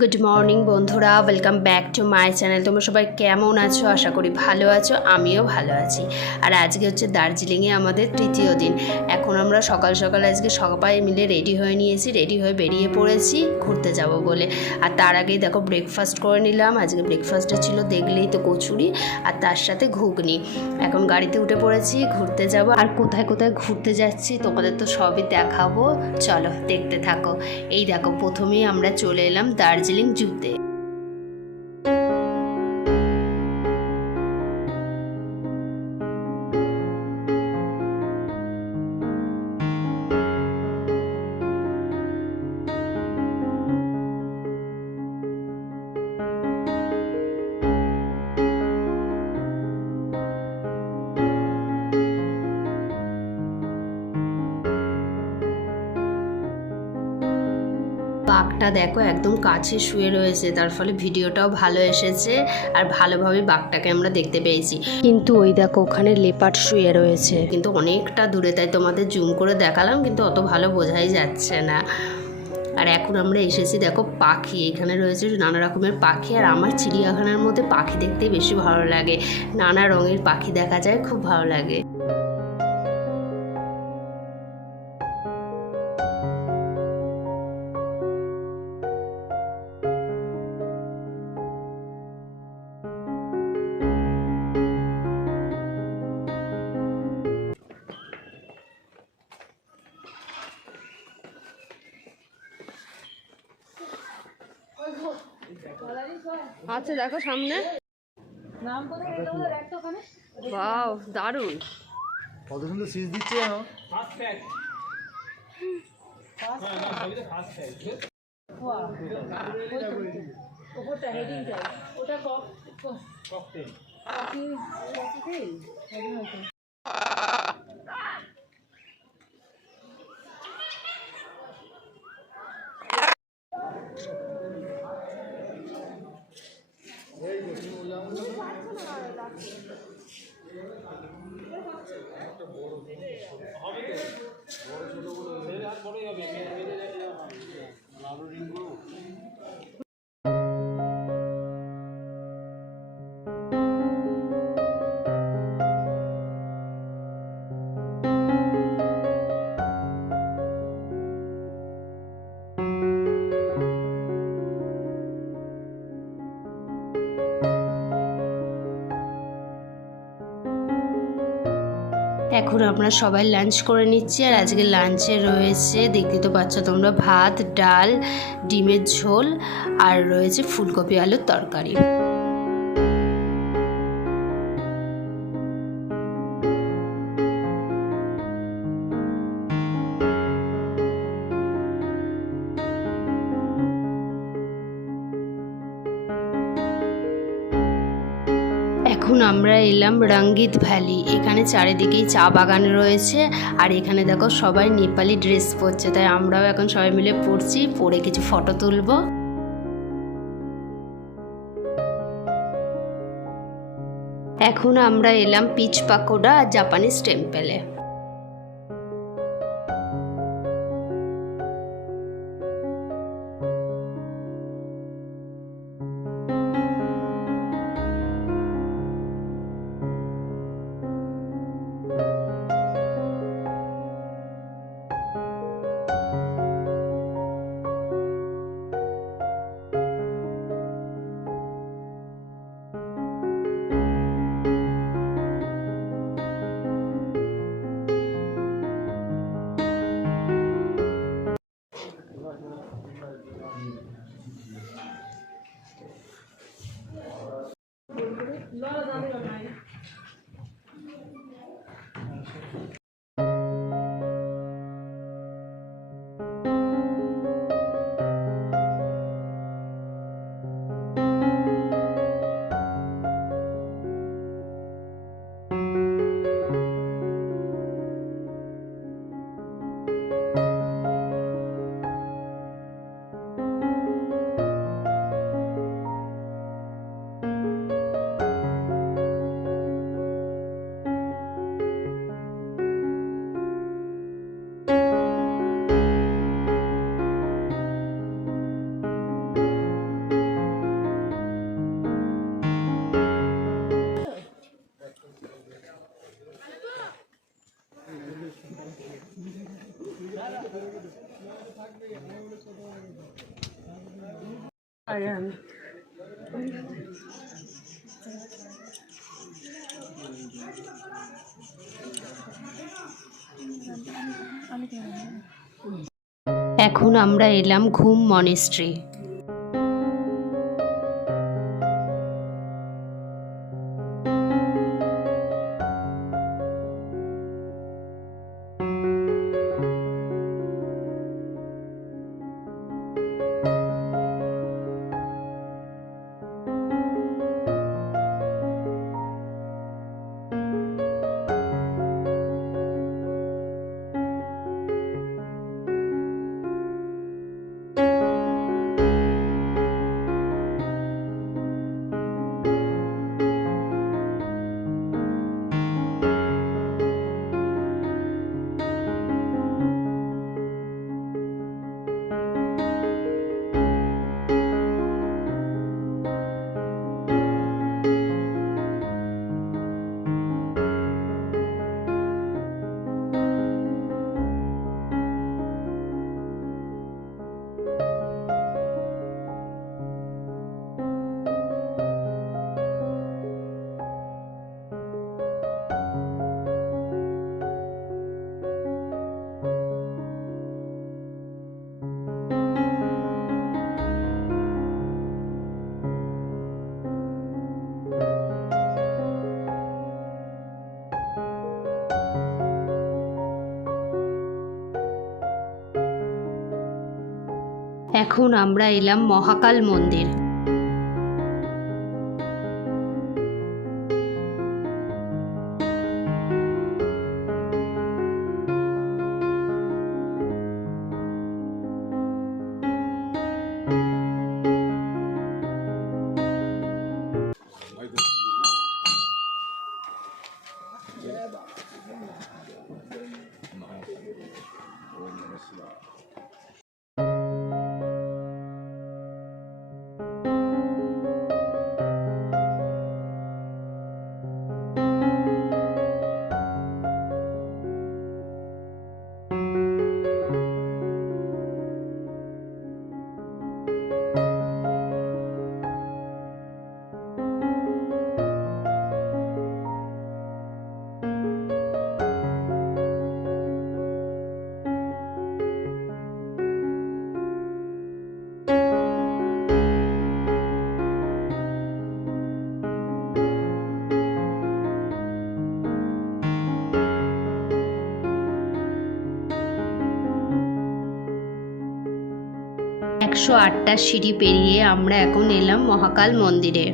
Good morning বন্ধুরা, welcome back to my channel. তোমরা সবাই কেমন আছো? আশা করি ভালো আছো, আমিও ভালো আছি। আর আজকে হচ্ছে দার্জিলিংয়ে আমাদের তৃতীয় দিন। এখন আমরা সকাল সকাল আজকে সবাই মিলে রেডি হয়ে নিয়েছি, রেডি হয়ে বেরিয়ে পড়েছি ঘুরতে যাব বলে। আর তার আগেই দেখো ব্রেকফাস্ট করে নিলাম। আজকে ব্রেকফাস্টে ছিল দেখলেই তো কচুরি আর তার সাথে ঘুগনি। এখন গাড়িতে উঠে পড়েছি, ঘুরতে যাব। আর কোথায় কোথায় ঘুরতে যাচ্ছি তোমাদের তো সবই দেখাবো, চলো দেখতে থাকো। এই দেখো প্রথমেই আমরা চলে এলাম দার্জিলিং জুতে। বাঘটা দেখো একদম কাছে শুয়ে রয়েছে, তার ফলে ভিডিওটাও ভালো এসেছে আর ভালোভাবে বাঘটাকে আমরা দেখতে পেয়েছি। কিন্তু ওই দেখো ওখানে লেপার্ড শুয়ে রয়েছে, কিন্তু অনেকটা দূরে, তাই তোমাদের জুম করে দেখালাম, কিন্তু অত ভালো বোঝাই যাচ্ছে না। আর এখন আমরা এসেছি দেখো পাখি, এখানে রয়েছে নানা রকমের পাখি। আর আমার চিড়িয়াখানার মধ্যে পাখি দেখতে বেশি ভালো লাগে, নানা রঙের পাখি দেখা যায়, খুব ভালো লাগে। আচ্ছা দেখো সামনে, বাও দারুণ, কত সুন্দর সিজ দিচ্ছে জানো। ওটা হেডিং চাই, ওটা ককটেল এখন আমরা সবাই লাঞ্চ করে নিচ্ছি। আর আজকে লাঞ্চে রয়েছে, দেখতে তো পাচ্ছ তোমরা, ভাত, ডাল, ডিমের ঝোল আর রয়েছে ফুলকপি আলুর তরকারি। এখন আমরা এলাম রঙ্গিত ভ্যালি। এখানে চারিদিকেই চা বাগান রয়েছে। আর এখানে দেখো সবাই নেপালি ড্রেস পরছে, তাই আমরাও এখন সবাই মিলে পরছি, পরে কিছু ফটো তুলবো। এখন আমরা এলাম পিচ পাকোড়া আর জাপানিজ টেম্পেলে। আয়ান এখন আমরা এলাম ঘুম মনেস্ট্রি। এখন আমরা এলাম মহাকাল মন্দির। একশো আটটা সিঁড়ি পেরিয়ে আমরা এখন এলাম মহাকাল মন্দিরে।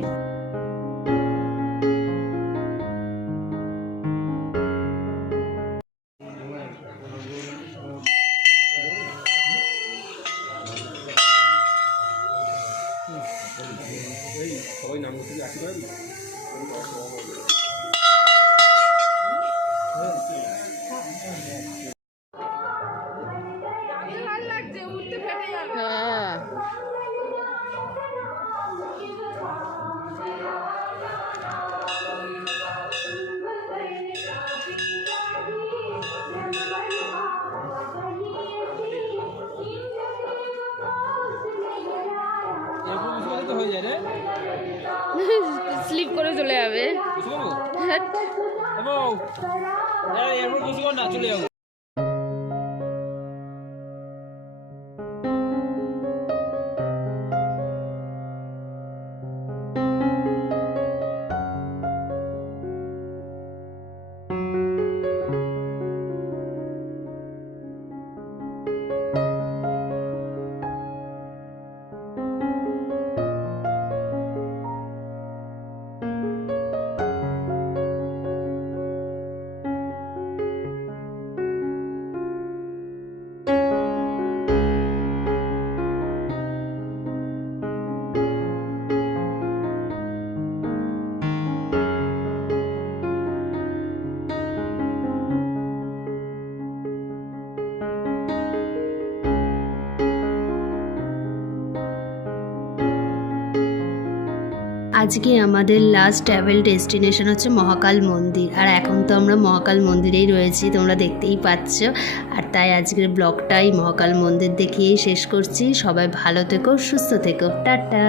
স্লিপ করে চলে যাবে। চলে যাবো। আজকে আমাদের লাস্ট ট্রাভেল ডেস্টিনেশন হচ্ছে মহাকাল মন্দির, আর এখন তো আমরা মহাকাল মন্দিরেই রয়েছি, তোমরা দেখতেই পাচ্ছ। আর তাই আজকের ব্লগটাই মহাকাল মন্দির দেখিয়েই শেষ করছি। সবাই ভালো থেকো, সুস্থ থেকো, টাটা।